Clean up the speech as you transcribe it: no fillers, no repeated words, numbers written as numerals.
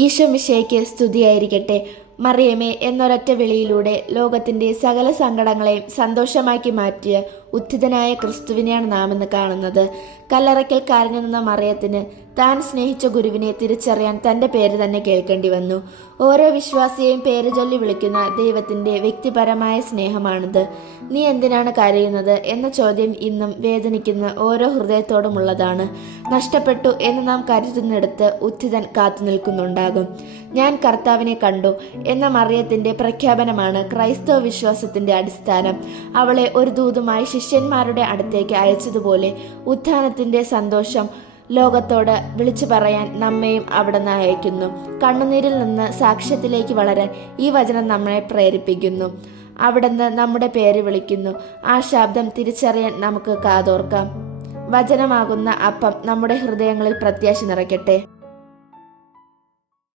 ഈശോ മിശിഹായ്ക്ക് സ്തുതിയായിരിക്കട്ടെ. മറിയമേ എന്നൊരൊറ്റ വിളിയിലൂടെ ലോകത്തിൻ്റെ സകല സങ്കടങ്ങളെയും സന്തോഷമാക്കി മാറ്റിയ ഉത്ഥിതനായ ക്രിസ്തുവിനെയാണ് നാം ഇന്ന് കാണുന്നത്. കല്ലറയ്ക്കൽ കരഞ്ഞു നിന്ന മറിയത്തിന് താൻ സ്നേഹിച്ച ഗുരുവിനെ തിരിച്ചറിയാൻ തൻ്റെ പേര് തന്നെ കേൾക്കേണ്ടി വന്നു. ഓരോ വിശ്വാസിയെയും പേര് ചൊല്ലി വിളിക്കുന്ന ദൈവത്തിൻ്റെ വ്യക്തിപരമായ സ്നേഹമാണിത്. നീ എന്തിനാണ് കരയുന്നത് എന്ന ചോദ്യം ഇന്നും വേദനിക്കുന്ന ഓരോ ഹൃദയത്തോടുമുള്ളതാണ്. നഷ്ടപ്പെട്ടു എന്ന് നാം കരുതുന്നിടത്ത് ഉത്ഥിതൻ കാത്തു നിൽക്കുന്നുണ്ടാകും. ഞാൻ കർത്താവിനെ കണ്ടു എന്ന മറിയത്തിൻ്റെ പ്രഖ്യാപനമാണ് ക്രൈസ്തവ വിശ്വാസത്തിൻ്റെ അടിസ്ഥാനം. അവളെ ഒരു ദൂതുമായി ശിഷ്യന്മാരുടെ അടുത്തേക്ക് അയച്ചതുപോലെ ഉത്ഥാനത്തിൻ്റെ സന്തോഷം ലോകത്തോട് വിളിച്ചു പറയാൻ നമ്മെയും അവിടുന്ന് അയക്കുന്നു. കണ്ണുനീരിൽ നിന്ന് സാക്ഷ്യത്തിലേക്ക് വളരാൻ ഈ വചനം നമ്മളെ പ്രേരിപ്പിക്കുന്നു. അവിടുന്ന് നമ്മുടെ പേര് വിളിക്കുന്നു. ആ ശബ്ദം തിരിച്ചറിയാൻ നമുക്ക് കാതോർക്കാം. വചനമാകുന്ന അപ്പം നമ്മുടെ ഹൃദയങ്ങളിൽ പ്രത്യാശ നിറയ്ക്കട്ടെ.